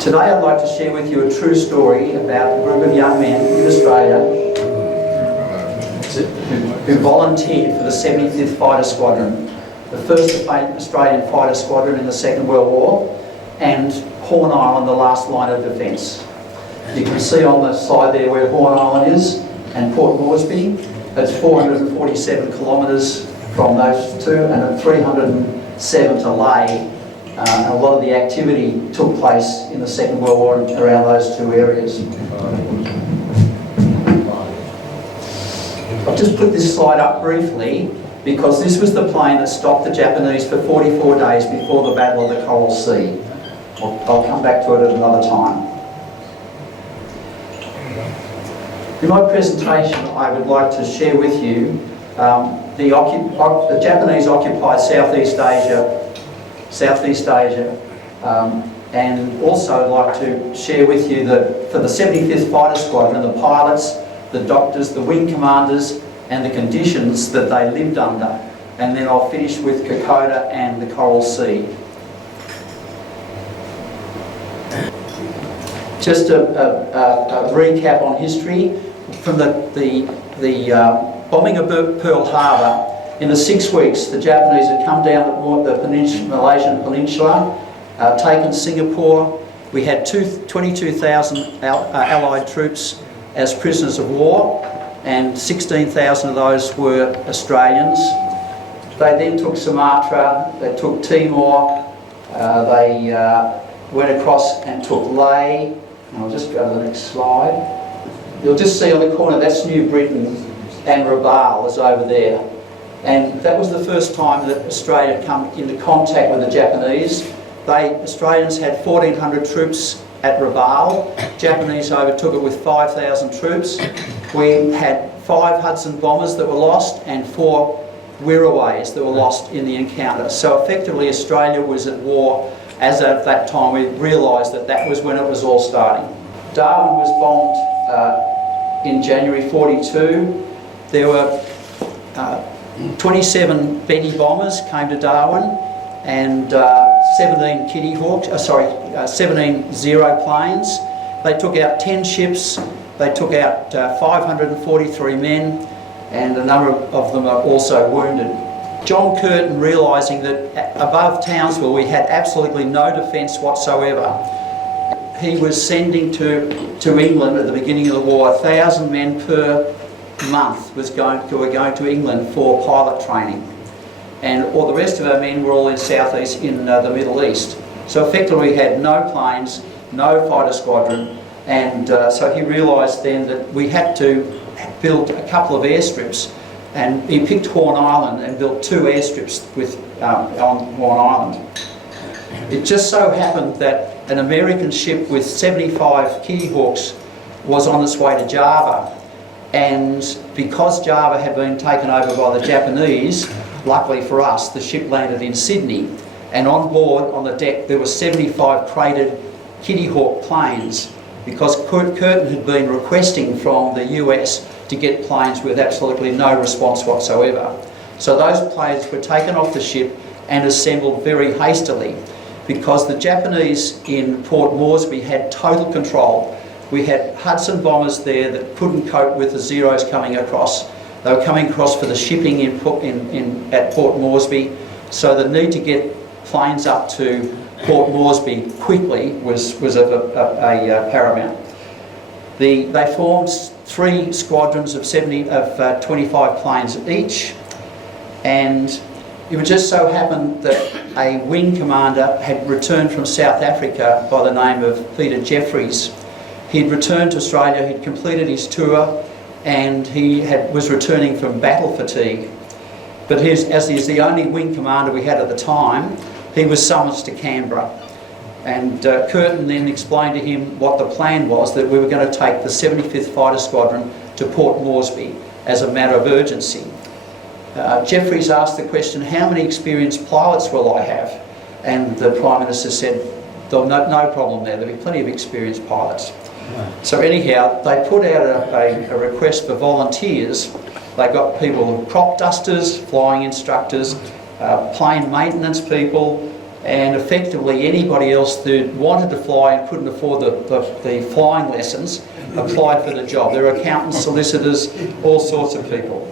Today I'd like to share with you a true story about a group of young men in Australia who volunteered for the 75th Fighter Squadron, the first Australian fighter squadron in the Second World War, and Horn Island, the last line of defence. You can see on the side there where Horn Island is, and Port Moresby. It's 447 kilometres from those two, and 307 to Lae. A lot of the activity took place in the Second World War around those two areas. I've just put this slide up briefly because this was the plane that stopped the Japanese for 44 days before the Battle of the Coral Sea. I'll come back to it at another time. In my presentation, I would like to share with you the Japanese occupied Southeast Asia, and also I'd like to share with you that for the 75th Fighter Squadron, the pilots, the doctors, the wing commanders, and the conditions that they lived under. And then I'll finish with Kokoda and the Coral Sea. Just a recap on history. From the bombing of Pearl Harbor, in the 6 weeks the Japanese had come down the Malaysian peninsula, taken Singapore. We had 22,000 Allied troops as prisoners of war, and 16,000 of those were Australians. They then took Sumatra, they took Timor, they went across and took Lae. I'll just go to the next slide. You'll just see on the corner, that's New Britain, and Rabaul is over there. And that was the first time that Australia had come into contact with the Japanese. Australians had 1,400 troops at Rabaul. Japanese overtook it with 5,000 troops. We had 5 Hudson bombers that were lost and 4 Wirraways that were lost in the encounter. So effectively Australia was at war as of that time. We realised that that was when it was all starting. Darwin was bombed in January 42. There were 27 Benny bombers came to Darwin, and 17 Kitty Hawks, 17 Zero planes. They took out 10 ships, they took out 543 men, and a number of them are also wounded. John Curtin, realising that above Townsville we had absolutely no defence whatsoever, he was sending to England at the beginning of the war 1,000 men per month who were going to England for pilot training, and all the rest of our men were all in Southeast, in the Middle East. So effectively we had no planes, no fighter squadron, and so he realised then that we had to build a couple of airstrips, and he picked Horn Island and built 2 airstrips on Horn Island. It just so happened that an American ship with 75 Kitty Hawks was on its way to Java, and because Java had been taken over by the Japanese, luckily for us, the ship landed in Sydney, and on board, on the deck, there were 75 crated Kitty Hawk planes, because Curtin had been requesting from the US to get planes with absolutely no response whatsoever. So those planes were taken off the ship and assembled very hastily, because the Japanese in Port Moresby had total control. We had Hudson bombers there that couldn't cope with the Zeros coming across. They were coming across for the shipping at Port Moresby, so the need to get planes up to Port Moresby quickly was paramount. They formed 3 squadrons of 25 planes each, and it would just so happen that a wing commander had returned from South Africa by the name of Peter Jeffries. He'd returned to Australia, he'd completed his tour, and he was returning from battle fatigue. But as he's the only wing commander we had at the time, he was summoned to Canberra. And Curtin then explained to him what the plan was, that we were going to take the 75th Fighter Squadron to Port Moresby as a matter of urgency. Jeffries asked the question, how many experienced pilots will I have? And the Prime Minister said, no problem there, there'll be plenty of experienced pilots. So anyhow, they put out a request for volunteers. They got people, crop dusters, flying instructors, plane maintenance people, and effectively anybody else that wanted to fly and couldn't afford the flying lessons applied for the job. There were accountants, solicitors, all sorts of people.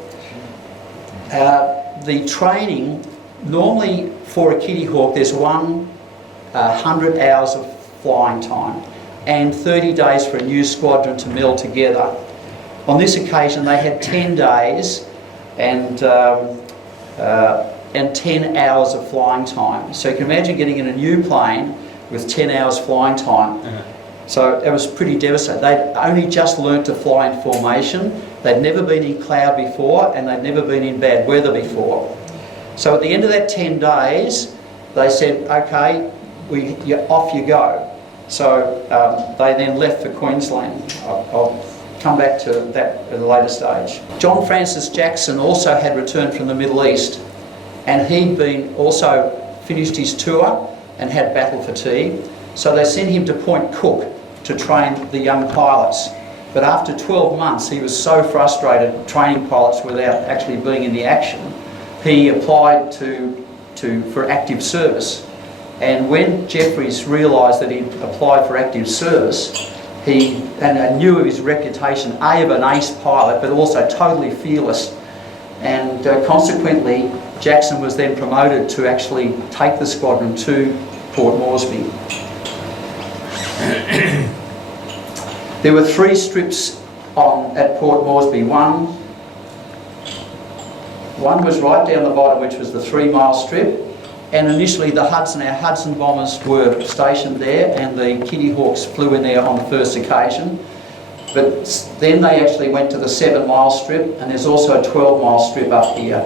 The training, normally for a Kitty Hawk there's 100 hours of flying time and 30 days for a new squadron to meld together. On this occasion they had 10 days and 10 hours of flying time. So you can imagine getting in a new plane with 10 hours flying time. So it was pretty devastating. They'd only just learnt to fly in formation. They'd never been in cloud before and they'd never been in bad weather before. So at the end of that 10 days, they said, okay, off you go. So they then left for Queensland. I'll come back to that at a later stage. John Francis Jackson also had returned from the Middle East, and he'd also finished his tour and had battle fatigue. So they sent him to Point Cook to train the young pilots. But after 12 months, he was so frustrated training pilots without actually being in the action, he applied for active service. And when Jeffries realised that he'd applied for active service, he knew of his reputation, A, of an ace pilot, but also totally fearless. And consequently, Jackson was then promoted to actually take the squadron to Port Moresby. There were 3 strips at Port Moresby. One was right down the bottom, which was the 3-mile strip. And initially our Hudson bombers were stationed there, and the Kitty Hawks flew in there on the first occasion. But then they actually went to the 7-mile strip, and there's also a 12-mile strip up here.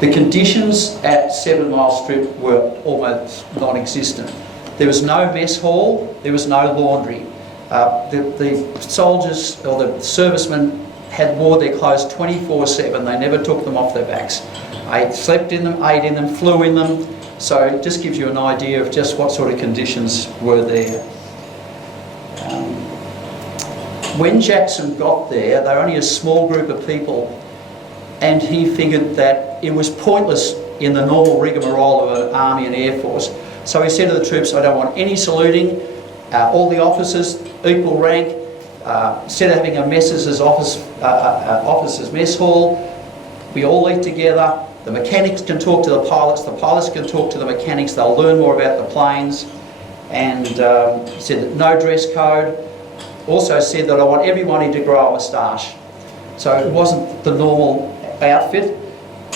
The conditions at 7-mile strip were almost non-existent. There was no mess hall, there was no laundry. The soldiers or the servicemen wore their clothes 24/7. They never took them off their backs. They slept in them, ate in them, flew in them. So it just gives you an idea of just what sort of conditions were there. When Jackson got there, they were only a small group of people, and he figured that it was pointless in the normal rigmarole of an army and air force. So he said to the troops, I don't want any saluting, all the officers, equal rank, instead of having a officers' mess hall, we all eat together. The mechanics can talk to the pilots can talk to the mechanics, they'll learn more about the planes. And he said that no dress code. Also said that I want everybody to grow a moustache. So it wasn't the normal outfit,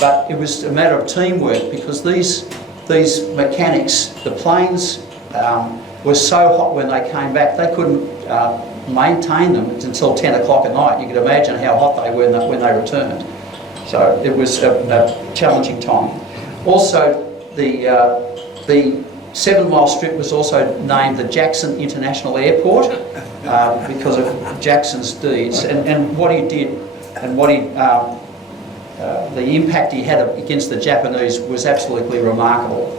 but it was a matter of teamwork, because these mechanics, the planes were so hot when they came back, they couldn't maintain them until 10 o'clock at night. You could imagine how hot they were when they returned. So it was a challenging time. Also, the 7-mile strip was also named the Jackson International Airport because of Jackson's deeds and what he did, and what the impact he had against the Japanese was absolutely remarkable.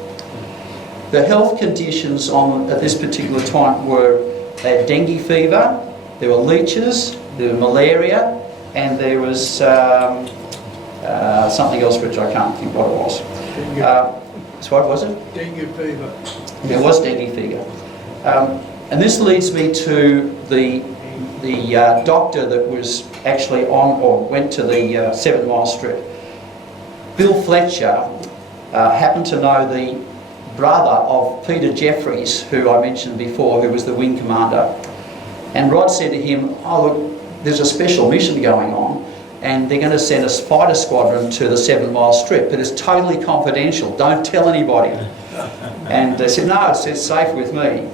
The health conditions at this particular time were they had dengue fever, there were leeches, there was malaria, and there was something else which I can't think what it was. So what was it? Dengue fever. There was dengue fever. And this leads me to the doctor that was actually went to the 7-mile strip. Bill Fletcher happened to know the brother of Peter Jeffries, who I mentioned before, who was the wing commander. And Rod said to him, oh look, there's a special mission going on, and they're going to send a fighter squadron to the 7-mile strip, but it's totally confidential, don't tell anybody. And they said, no, it's safe with me.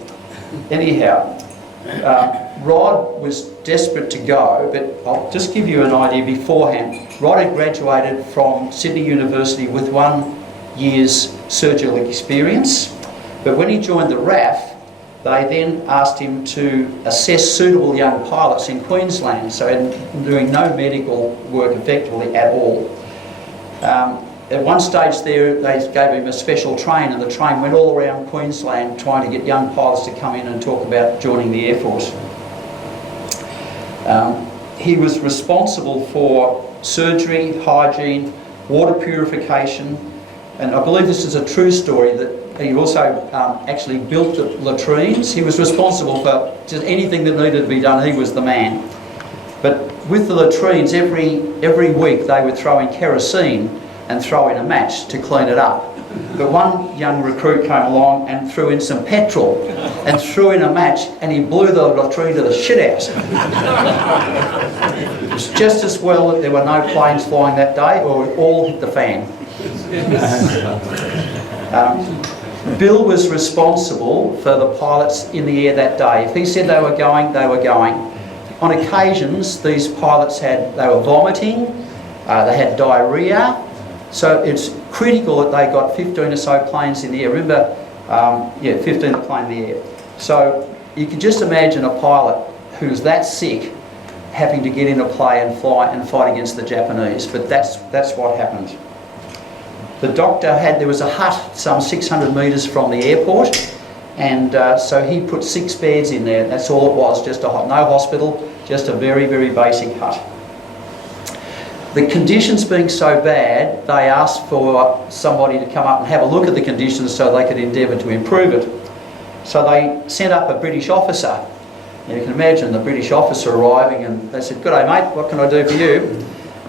Anyhow, Rod was desperate to go, but I'll just give you an idea beforehand. Rod had graduated from Sydney University with 1 year's surgical experience, but when he joined the RAF, they then asked him to assess suitable young pilots in Queensland, so doing no medical work effectively at all. At one stage there, they gave him a special train, and the train went all around Queensland trying to get young pilots to come in and talk about joining the Air Force. He was responsible for surgery, hygiene, water purification, and I believe this is a true story that He also actually built the latrines. He was responsible for just anything that needed to be done. He was the man. But with the latrines, every week they would throw in kerosene and throw in a match to clean it up. But one young recruit came along and threw in some petrol and threw in a match, and he blew the latrine to the shit out. It was just as well that there were no planes flying that day, or it all hit the fan. Bill was responsible for the pilots in the air that day. If he said they were going, they were going. On occasions, these pilots they were vomiting, they had diarrhoea. So it's critical that they got 15 or so planes in the air. Remember, 15 planes in the air. So you can just imagine a pilot who's that sick having to get in a plane and fly and fight against the Japanese. But that's what happened. The doctor there was a hut some 600 metres from the airport, and so he put 6 beds in there. That's all it was, just no hospital, just a very, very basic hut. The conditions being so bad, they asked for somebody to come up and have a look at the conditions so they could endeavour to improve it. So they sent up a British officer. And you can imagine the British officer arriving, and they said, "Good day, mate, what can I do for you?"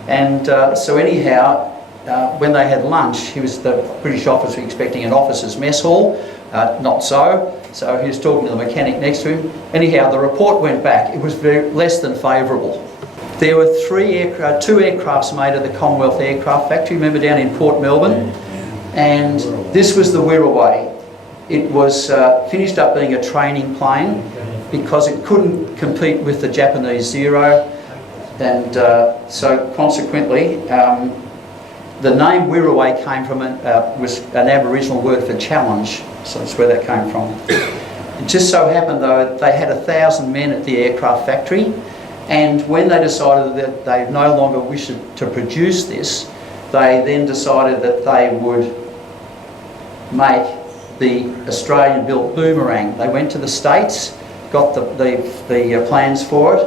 And so anyhow, when they had lunch, the British officer expecting an officer's mess hall. Not so. So he was talking to the mechanic next to him. Anyhow, the report went back. It was less than favourable. There were 2 aircrafts made at the Commonwealth Aircraft Factory, remember, down in Port Melbourne? And this was the Wirraway. It was finished up being a training plane because it couldn't compete with the Japanese Zero. And so consequently, the name Wirraway came from was an Aboriginal word for challenge. So that's where that came from. It just so happened, though, they had 1,000 men at the aircraft factory. And when they decided that they no longer wished to produce this, they then decided that they would make the Australian-built boomerang. They went to the States, got the plans for it,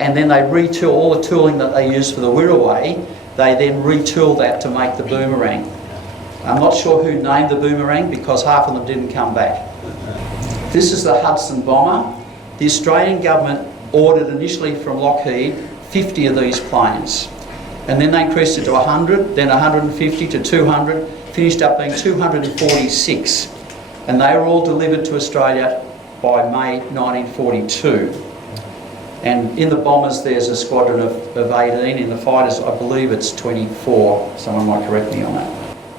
and then they retooled all the tooling that they used for the Wirraway. They then retooled that to make the boomerang. I'm not sure who named the boomerang because half of them didn't come back. This is the Hudson bomber. The Australian government ordered initially from Lockheed 50 of these planes, and then they increased it to 100, then 150 to 200, finished up being 246, and they were all delivered to Australia by May 1942. And in the bombers there's a squadron of 18, in the fighters I believe it's 24, someone might correct me on that.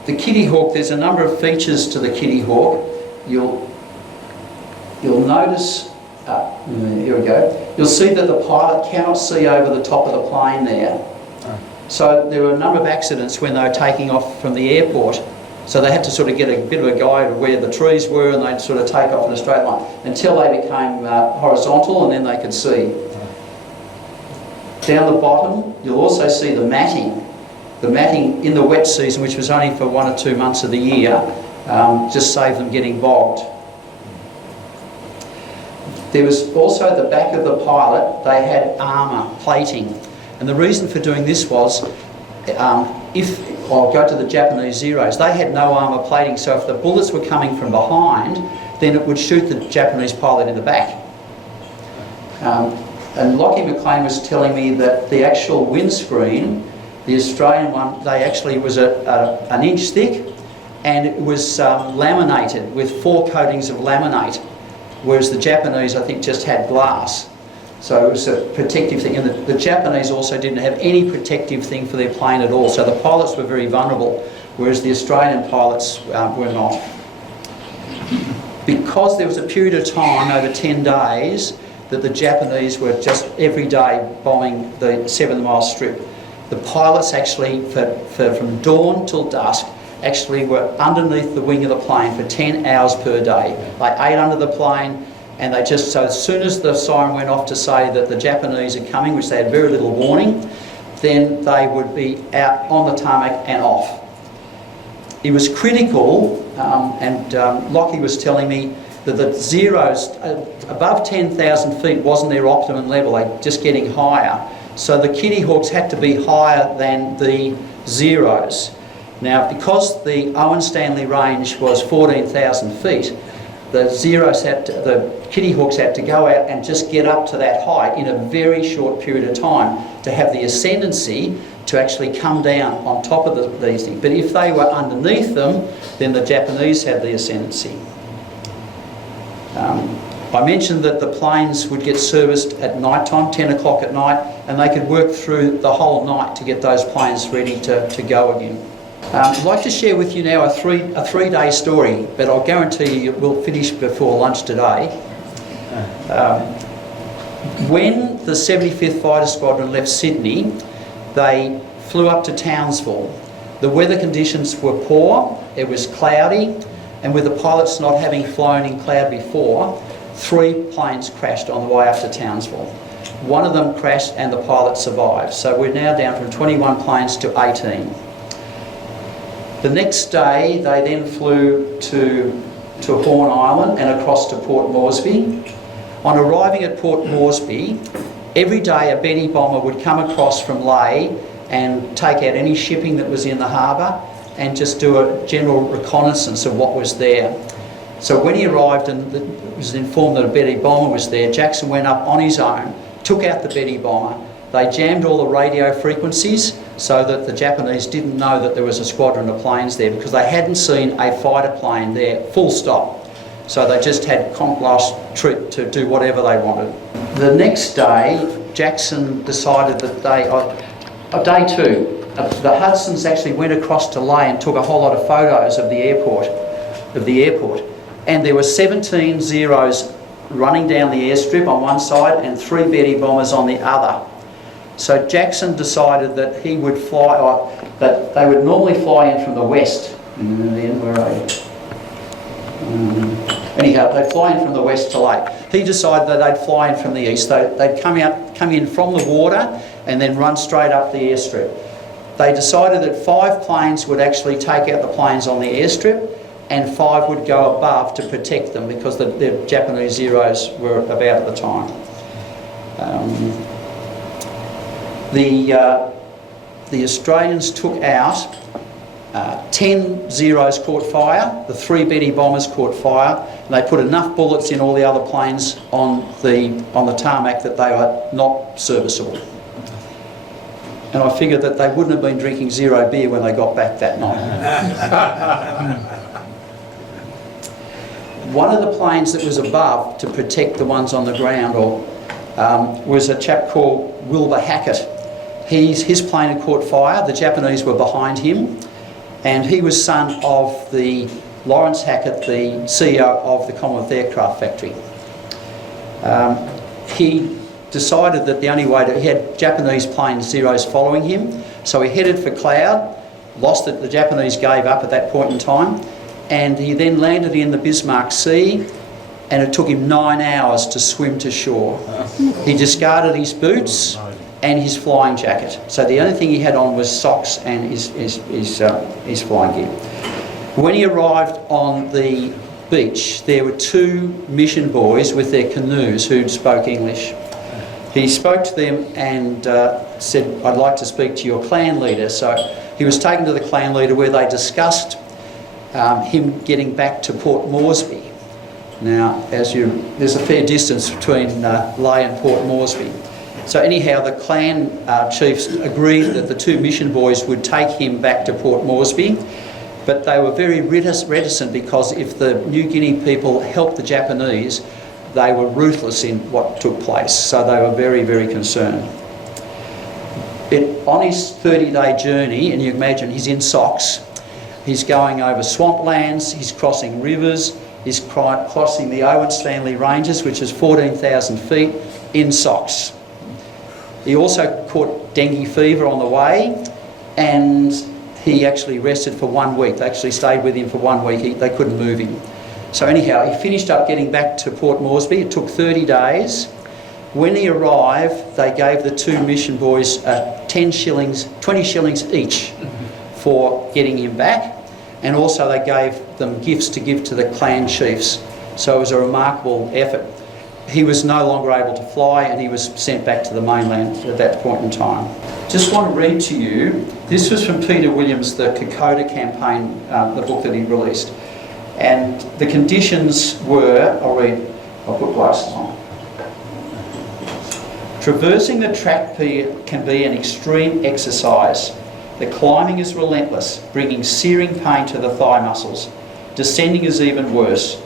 The Kitty Hawk, there's a number of features to the Kitty Hawk. You'll notice, here we go. You'll see that the pilot cannot see over the top of the plane there. So there were a number of accidents when they were taking off from the airport. So they had to sort of get a bit of a guide of where the trees were, and they'd sort of take off in a straight line until they became horizontal, and then they could see. Down the bottom, you'll also see the matting. The matting in the wet season, which was only for 1 or 2 months of the year, just saved them getting bogged. There was also at the back of the pilot, they had armour plating. And the reason for doing this was, I'll go to the Japanese Zeros, they had no armour plating, so if the bullets were coming from behind, then it would shoot the Japanese pilot in the back. And Lockie McLean was telling me that the actual windscreen, the Australian one, it was an inch thick, and it was laminated with 4 coatings of laminate, whereas the Japanese, I think, just had glass. So it was a protective thing, and the Japanese also didn't have any protective thing for their plane at all, so the pilots were very vulnerable, whereas the Australian pilots were not. Because there was a period of time, over 10 days, that the Japanese were just every day bombing the 7-mile strip, the pilots actually, from dawn till dusk, actually were underneath the wing of the plane for 10 hours per day. They ate under the plane, and they just, so as soon as the siren went off to say that the Japanese are coming, which they had very little warning, then they would be out on the tarmac and off. It was critical, and Lockie was telling me that the Zeros, above 10,000 feet wasn't their optimum level, they were just getting higher. So the Kitty Hawks had to be higher than the Zeros. Now, because the Owen Stanley range was 14,000 feet, the Kitty Hawks had to go out and just get up to that height in a very short period of time to have the ascendancy to actually come down on top of these things. But if they were underneath them, then the Japanese had the ascendancy. I mentioned that the planes would get serviced at night time, 10 o'clock at night, and they could work through the whole night to get those planes ready to go again. I'd like to share with you now a three-day story, but I'll guarantee you we'll finish before lunch today. When the 75th Fighter Squadron left Sydney, they flew up to Townsville. The weather conditions were poor, it was cloudy, and with the pilots not having flown in cloud before, 3 planes crashed on the way up to Townsville. One of them crashed and the pilot survived. So we're now down from 21 planes to 18. The next day they then flew to Horn Island and across to Port Moresby. On arriving at Port Moresby, every day a Betty bomber would come across from Lae and take out any shipping that was in the harbour and just do a general reconnaissance of what was there. So when he arrived and was informed that a Betty bomber was there, Jackson went up on his own, took out the Betty bomber. They jammed all the radio frequencies so that the Japanese didn't know that there was a squadron of planes there, because they hadn't seen a fighter plane there, full stop. So they just had carte blanche trip to do whatever they wanted. The next day, Jackson decided that day 2, the Hudsons actually went across to Lae and took a whole lot of photos of the airport. And there were 17 Zeros running down the airstrip on one side and 3 Betty bombers on the other. So Jackson decided that he would fly, or that they would normally fly in from the west. And then where are you? Anyhow, they'd fly in from the west to Lae. He decided that they'd fly in from the east. They'd come in from the water and then run straight up the airstrip. They decided that 5 planes would actually take out the planes on the airstrip, and 5 would go above to protect them, because the Japanese Zeros were about at the time. The Australians took out 10 Zeros caught fire, the 3 Betty bombers caught fire, and they put enough bullets in all the other planes on the tarmac that they were not serviceable. And I figured that they wouldn't have been drinking zero beer when they got back that night. One of the planes that was above to protect the ones on the ground was a chap called Wilbur Hackett. His plane had caught fire, the Japanese were behind him, and he was son of the Lawrence Hackett, the CEO of the Commonwealth Aircraft Factory. He decided that the only way he had Japanese plane Zeros following him, so he headed for Cloud, lost it, the Japanese gave up at that point in time, and he then landed in the Bismarck Sea, and it took him 9 hours to swim to shore. He discarded his boots and his flying jacket, so the only thing he had on was socks and his flying gear. When he arrived on the beach, there were 2 mission boys with their canoes who spoke English. He spoke to them and said, "I'd like to speak to your clan leader." So he was taken to the clan leader, where they discussed him getting back to Port Moresby. Now, there's a fair distance between Lae and Port Moresby. So anyhow, the clan chiefs agreed that the 2 mission boys would take him back to Port Moresby, but they were very reticent, because if the New Guinea people helped the Japanese, they were ruthless in what took place, so they were very, very concerned. On his 30-day journey, and you imagine he's in socks, he's going over swamplands, he's crossing rivers, he's crossing the Owen Stanley Ranges, which is 14,000 feet, in socks. He also caught dengue fever on the way, and he actually rested for 1 week. They actually stayed with him for 1 week. They couldn't move him. So anyhow, he finished up getting back to Port Moresby. It took 30 days. When he arrived, they gave the 2 mission boys 10 shillings, 20 shillings each for getting him back. And also they gave them gifts to give to the clan chiefs. So it was a remarkable effort. he was no longer able to fly, and he was sent back to the mainland at that point in time. Just want to read to you, this was from Peter Williams, the Kokoda campaign, the book that he released. And the conditions were, I'll put glasses on. Traversing the track can be an extreme exercise. The climbing is relentless, bringing searing pain to the thigh muscles. Descending is even worse,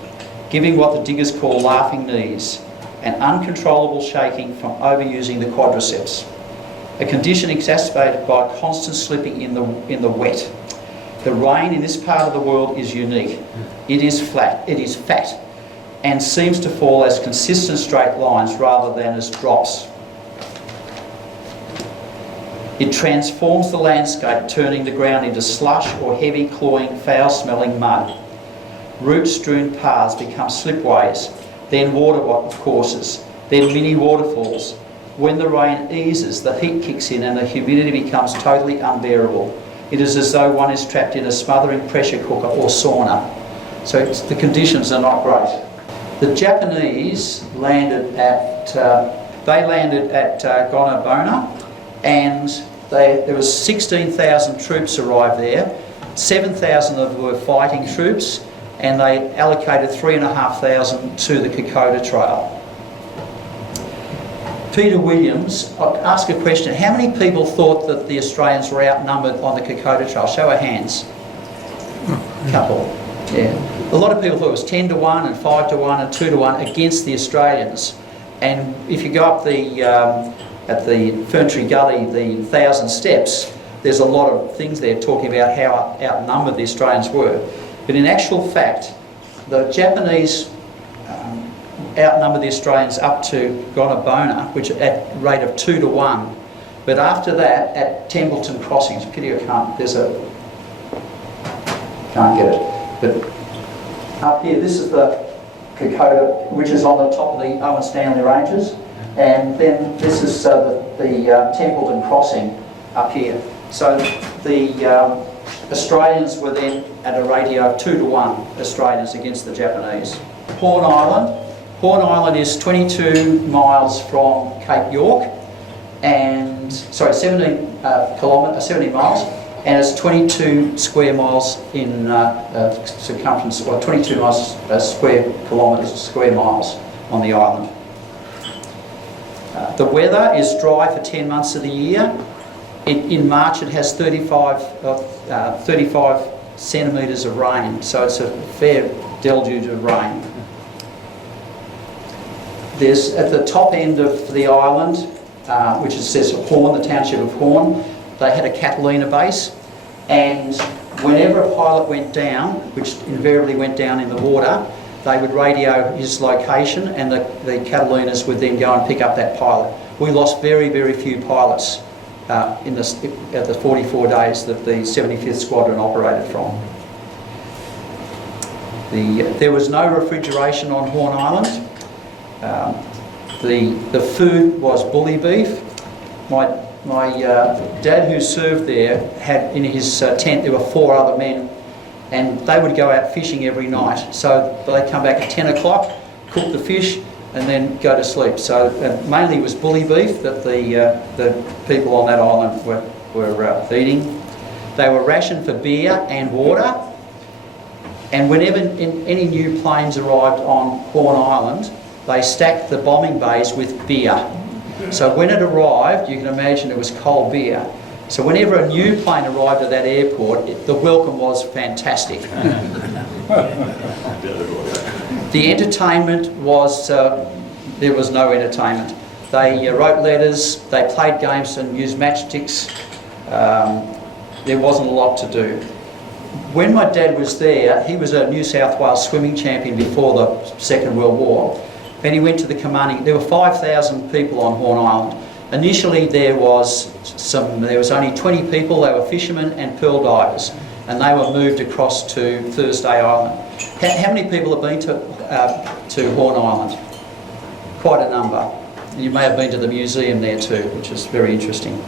giving what the diggers call laughing knees, and uncontrollable shaking from overusing the quadriceps. A condition exacerbated by constant slipping in the wet. The rain in this part of the world is unique. It is flat, it is fat, and seems to fall as consistent straight lines rather than as drops. It transforms the landscape, turning the ground into slush or heavy, cloying, foul-smelling mud. Root-strewn paths become slipways, then water courses, then mini waterfalls. When the rain eases, the heat kicks in and the humidity becomes totally unbearable. It is as though one is trapped in a smothering pressure cooker or sauna. So the conditions are not great. The Japanese landed at Gonabona, and there was 16,000 troops arrived there. 7,000 of them were fighting troops, and they allocated 3,500 to the Kokoda Trail. Peter Williams, I'll ask a question. How many people thought that the Australians were outnumbered on the Kokoda Trail? Show of hands. Couple. Yeah. A lot of people thought it was 10 to 1 and 5 to 1 and 2 to 1 against the Australians. And if you go up at the Ferntree Gully, the 1,000 steps, there's a lot of things there talking about how outnumbered the Australians were. But in actual fact, the Japanese outnumbered the Australians up to Gonabona, which at a rate of 2 to 1. But after that, at Templeton Crossing, it's a pity I can't get it. But up here, this is the Kokoda, which is on the top of the Owen Stanley Ranges. And then this is the Templeton Crossing up here. So the Australians were then at a ratio of 2 to 1 Australians against the Japanese. Horn Island. Horn Island is 22 miles from Cape York, and 17 miles, and it's 22 square miles in circumference, or 22 miles square miles on the island. The weather is dry for 10 months of the year. In March it has 35 centimetres of rain, so it's a fair deluge of rain. There's at the top end of the island, which it says Horn, the township of Horn, they had a Catalina base, and whenever a pilot went down, which invariably went down in the water, they would radio his location, and the Catalinas would then go and pick up that pilot. We lost very, very few pilots at the 44 days that the 75th Squadron operated from. There was no refrigeration on Horn Island. The food was bully beef. My dad, who served there, had in his tent there were 4 other men, and they would go out fishing every night. So they'd come back at 10 o'clock, cook the fish, and then go to sleep. So mainly it was bully beef that the people on that island were eating. They were rationed for beer and water, and whenever any new planes arrived on Horn Island, they stacked the bombing bays with beer. So when it arrived, you can imagine it was cold beer. So whenever a new plane arrived at that airport, the welcome was fantastic. The entertainment was, there was no entertainment. They wrote letters, they played games and used matchsticks. There wasn't a lot to do. When my dad was there, he was a New South Wales swimming champion before the Second World War. And he went to the commanding. There were 5,000 people on Horn Island. Initially there was only 20 people. They were fishermen and pearl divers, and they were moved across to Thursday Island. How many people have been to Horn Island? Quite a number. You may have been to the museum there too, which is very interesting.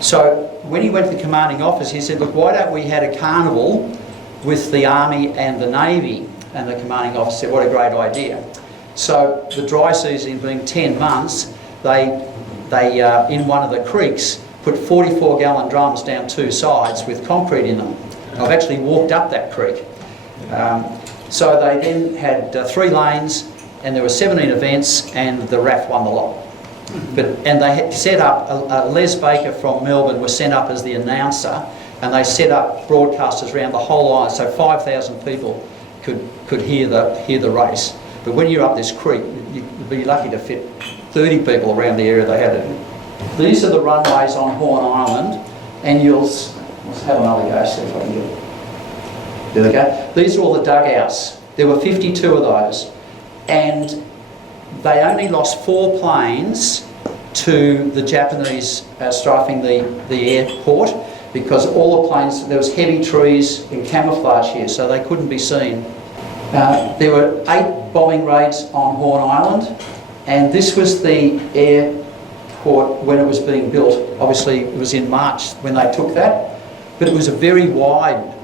So when he went to the commanding office, he said, look, why don't we have a carnival with the Army and the Navy? And the commanding officer said, what a great idea. So the dry season being 10 months, they in one of the creeks put 44-gallon drums down two sides with concrete in them. I've actually walked up that creek. So they then had 3 lanes, and there were 17 events, and the RAF won the lot. And they had set up, Les Baker from Melbourne was sent up as the announcer, and they set up broadcasters around the whole island, so 5,000 people could hear the race. But when you're up this creek, you'd be lucky to fit 30 people around the area they had it. These are the runways on Horn Island, and let's have another go, see if I can get it. There we go. These are all the dugouts. There were 52 of those, and they only lost 4 planes to the Japanese strafing the airport, because all the planes, there was heavy trees and camouflage here, so they couldn't be seen. There were 8 bombing raids on Horn Island, and this was the airport when it was being built. Obviously it was in March when they took that, but it was a very wide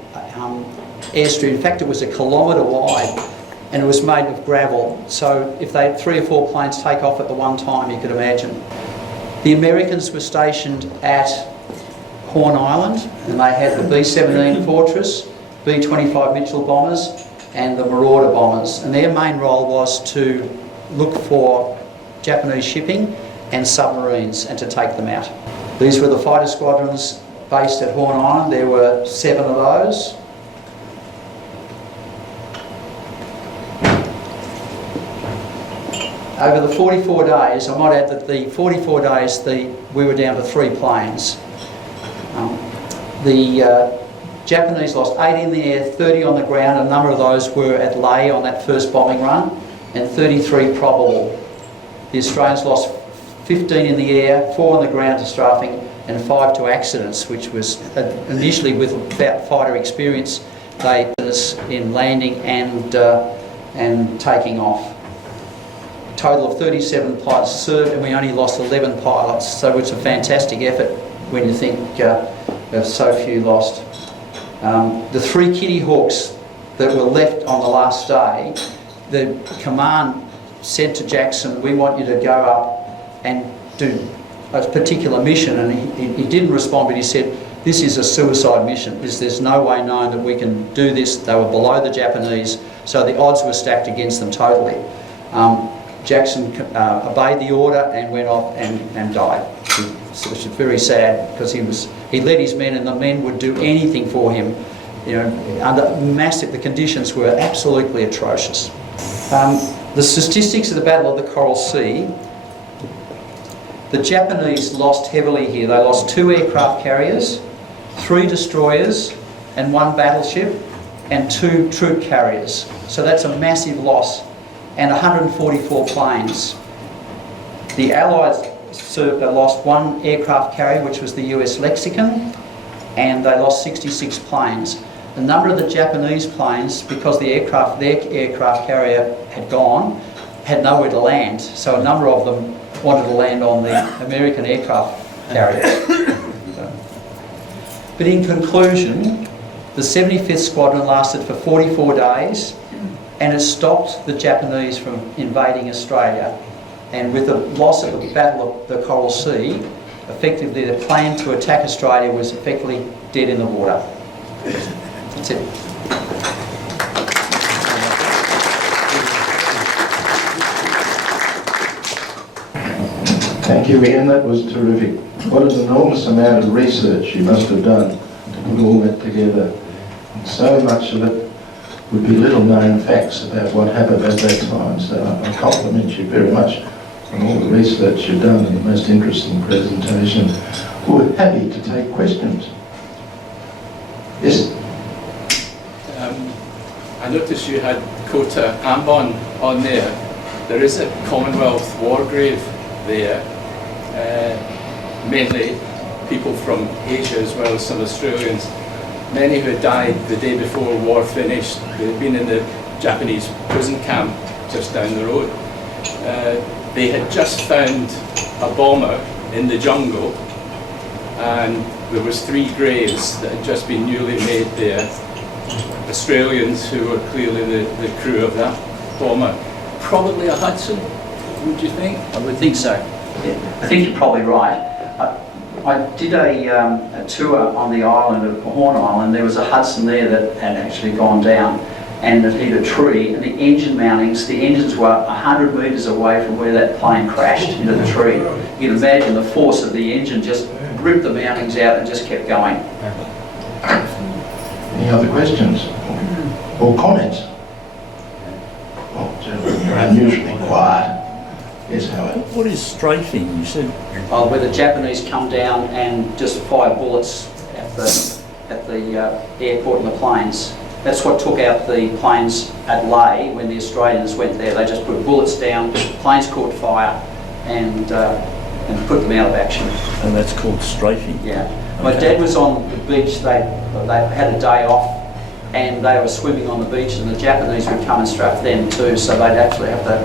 airstrip. In fact, it was 1 kilometre wide, and it was made of gravel. So if they had 3 or 4 planes take off at the one time, you could imagine. The Americans were stationed at Horn Island, and they had the B-17 Fortress, B-25 Mitchell bombers, and the Marauder bombers. And their main role was to look for Japanese shipping and submarines and to take them out. These were the fighter squadrons based at Horn Island. There were 7 of those. Over the 44 days, I might add that the 44 days we were down to 3 planes. The Japanese lost 80 in the air, 30 on the ground. A number of those were at Lae on that first bombing run, and 33 probable. The Australians lost 15 in the air, 4 on the ground to strafing, and 5 to accidents, which was initially without fighter experience. They in landing and taking off. Total of 37 pilots served, and we only lost 11 pilots, so it's a fantastic effort when you think of so few lost. The 3 Kitty Hawks that were left on the last day, the command said to Jackson, "We want you to go up and do a particular mission," and he didn't respond, but he said, "This is a suicide mission. There's no way known that we can do this." They were below the Japanese, so the odds were stacked against them totally. Jackson obeyed the order and went off and died. So it was very sad, because he led his men, and the men would do anything for him. You know, the conditions were absolutely atrocious. The statistics of the Battle of the Coral Sea: the Japanese lost heavily here. They lost 2 aircraft carriers, 3 destroyers and 1 battleship, and 2 troop carriers. So that's a massive loss, and 144 planes. The Allies lost 1 aircraft carrier, which was the US Lexicon, and they lost 66 planes. A number of the Japanese planes, because their aircraft carrier had gone, had nowhere to land, so a number of them wanted to land on the American aircraft carriers. But in conclusion, the 75th Squadron lasted for 44 days, and it stopped the Japanese from invading Australia. And with the loss of the Battle of the Coral Sea, effectively the plan to attack Australia was effectively dead in the water. That's it. Thank you, Ian. That was terrific. What an enormous amount of research you must have done to put all that together. And so much of it would be little known facts about what happened at that time. So I compliment you very much on all the research you've done and the most interesting presentation. We're happy to take questions. Yes? I noticed you had Kota Ambon on there. There is a Commonwealth war grave there, mainly people from Asia as well as some Australians. Many who died the day before war finished. They'd been in the Japanese prison camp just down the road. They had just found a bomber in the jungle, and there was 3 graves that had just been newly made there. Australians who were clearly the crew of that bomber. probably a Hudson, would you think? I would think so. Yeah. I think you're probably right. I did a tour on the island of Horn Island. There was a Hudson there that had actually gone down and it hit a tree, and the engine mountings, the engines were 100 metres away from where that plane crashed into the tree. You can imagine the force of the engine just ripped the mountings out and just kept going. Any other questions or comments? Well, gentlemen, you're unusually quiet. Yes, Howard. What is strafing, you said? Where the Japanese come down and just fire bullets at the airport and the planes. That's what took out the planes at Lae when the Australians went there. They just put bullets down, planes caught fire, and put them out of action. And that's called strafing? Yeah. My dad was on the beach. They had a day off, and they were swimming on the beach, and the Japanese would come and strafe them too, so they'd actually have to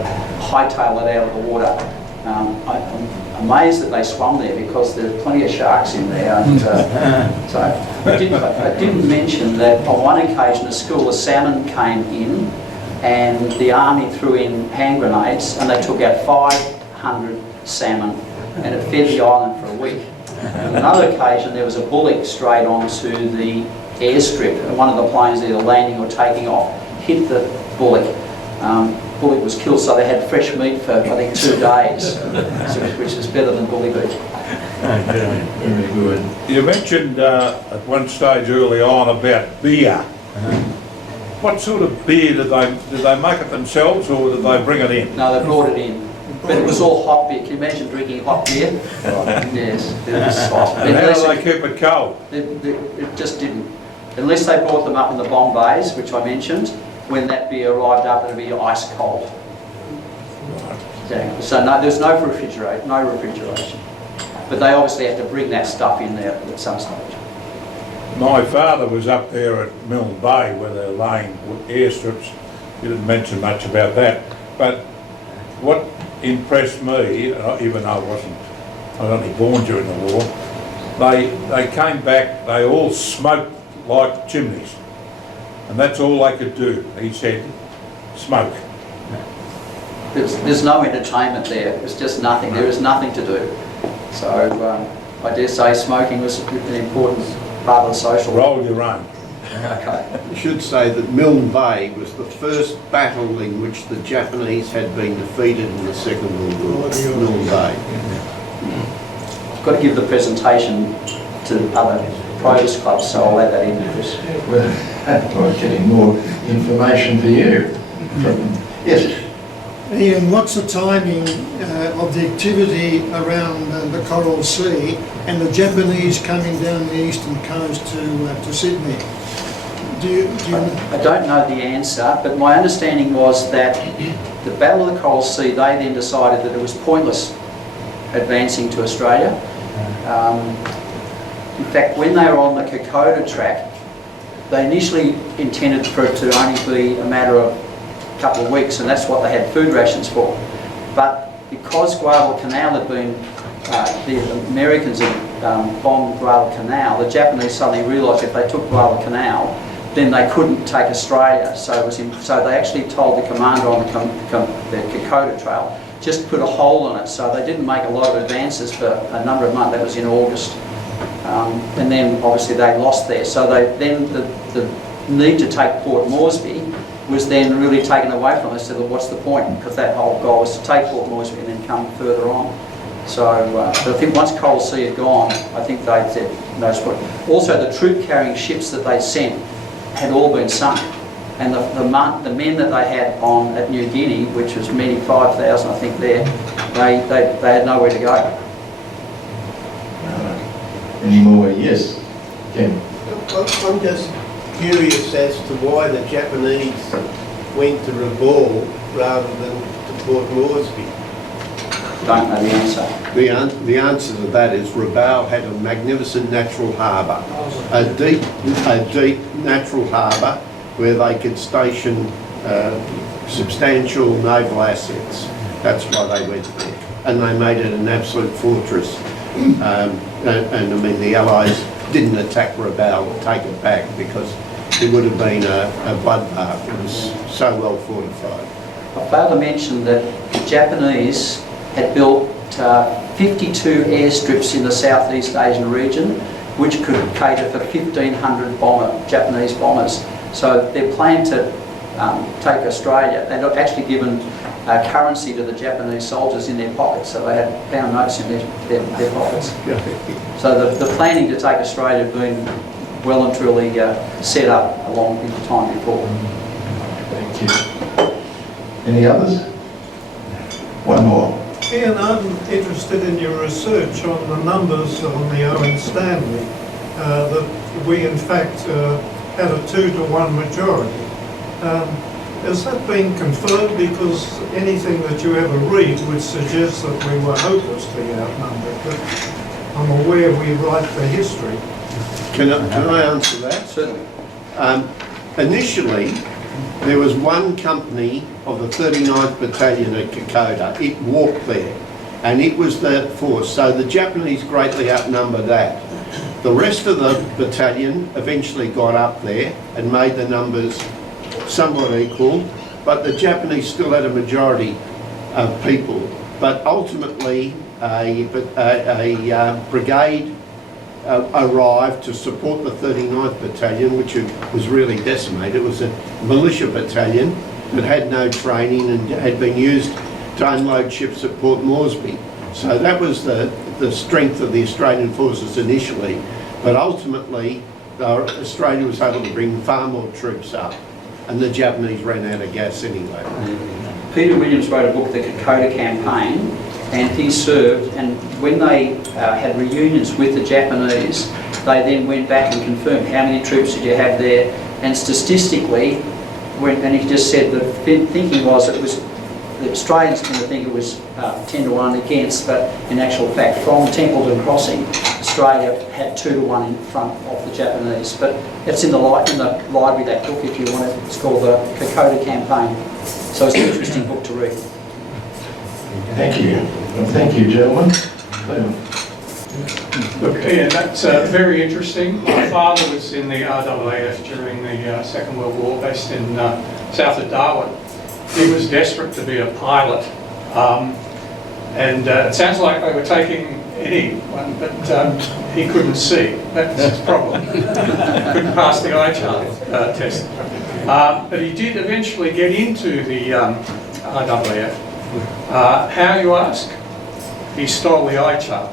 hightail it out of the water. I'm amazed that they swam there because there's plenty of sharks in there. And, so I didn't mention that on one occasion a school of salmon came in and the army threw in hand grenades and they took out 500 salmon and it fed the island for a week. On another occasion there was a bullock straight onto the airstrip and one of the planes either landing or taking off hit the bullock. Bullock was killed, so they had fresh meat for, I think, 2 days, which is better than bully beef. Okay, very good. You mentioned at one stage early on about beer. What sort of beer did they make it themselves, or did they bring it in? No, they brought it in. But it was all hot beer. Can you imagine drinking hot beer? Yes, it was hot. And how do they keep it cold? It just didn't. Unless they brought them up in the Bombays, which I mentioned, when that beer arrived up, it'd be ice cold. Exactly. So no, there's no refrigeration. But they obviously have to bring that stuff in there at some stage. My father was up there at Milne Bay where they're laying airstrips. You didn't mention much about that. But what impressed me, even though I was only born during the war, they came back, they all smoked like chimneys. And that's all they could do, he said, smoke. There's no entertainment there. It's just nothing. There is nothing to do. So I dare say smoking was an important part of the social. Roll your own. Okay. I should say that Milne Bay was the first battle in which the Japanese had been defeated in the Second World War. Milne Bay. I've got to give the presentation to other private clubs, so I'll add that in, Chris. Well, getting more information for you. Yes. Ian, what's the timing of the activity around the Coral Sea and the Japanese coming down the eastern coast to Sydney? I don't know the answer, but my understanding was that the Battle of the Coral Sea, they then decided that it was pointless advancing to Australia. In fact, when they were on the Kokoda track, they initially intended for it to only be a matter of a couple of weeks, and that's what they had food rations for. But because Guadalcanal had been, the Americans had bombed Guadalcanal, the Japanese suddenly realised if they took Guadalcanal, then they couldn't take Australia. So they actually told the commander on the Kokoda trail just put a hole in it. So they didn't make a lot of advances for a number of months. That was in August. And then obviously they lost there. So then the need to take Port Moresby was then really taken away from us. So what's the point? Because that whole goal was to take Port Moresby and then come further on. So but I think once Coral Sea had gone, I think they said no sport. Also the troop carrying ships that they sent had all been sunk. And the men that they had on at New Guinea, which was many 5,000 I think there, they had nowhere to go. Any more? Yes. Ken. I'm just curious as to why the Japanese went to Rabaul rather than to Port Moresby. Don't know the answer. The answer to that is Rabaul had a magnificent natural harbour, a deep natural harbour where they could station substantial naval assets. That's why they went there, and they made it an absolute fortress. And I mean, the Allies didn't attack Rabaul or take it back because it would have been a bloodbath. It was so well fortified. I failed to mention that the Japanese had built 52 airstrips in the Southeast Asian region, which could cater for 1,500 Japanese bombers. So their plan to take Australia, they'd actually given currency to the Japanese soldiers in their pockets, so they had pound notes in their pockets. So the planning to take Australia had been well and truly set up a long time before. Thank you. Any others? One more. Ian, I'm interested in your research on the numbers on the Owen Stanley, that we in fact had a 2-to-1 majority. Has that been confirmed? Because anything that you ever read would suggest that we were hopelessly outnumbered, but I'm aware we write the history. Can I answer that? Certainly. Initially, there was one company of the 39th Battalion at Kokoda. It walked there, and it was the force. So the Japanese greatly outnumbered that. The rest of the battalion eventually got up there and made the numbers somewhat equal, but the Japanese still had a majority of people. But ultimately, a brigade arrived to support the 39th Battalion, which was really decimated. It was a militia battalion that had no training and had been used to unload ships at Port Moresby. So that was the strength of the Australian forces initially, but ultimately Australia was able to bring far more troops up, and the Japanese ran out of gas anyway. Peter Williams wrote a book, The Kokoda Campaign, and he served, and when they had reunions with the Japanese, they then went back and confirmed how many troops did you have there, and statistically, and he just said the thinking was the Australians tend to think it was 10-to-1 against, but in actual fact, from Templeton Crossing, Australia had 2-to-1 in front of the Japanese. But it's in the library, that book, if you want it. It's called The Kokoda Campaign. So it's an interesting book to read. Thank you. Well, thank you, gentlemen. Look, Ian, that's very interesting. My father was in the RAAF during the Second World War, based in south of Darwin. He was desperate to be a pilot, and it sounds like they were taking anyone, but he couldn't see. That's his problem. Couldn't pass the eye chart test. But he did eventually get into the RAAF. How, you ask? He stole the eye chart.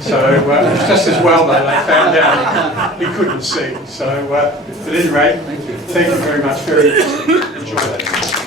So just as well though, they found out he couldn't see. So at any rate, thank you very much. Very enjoyed that.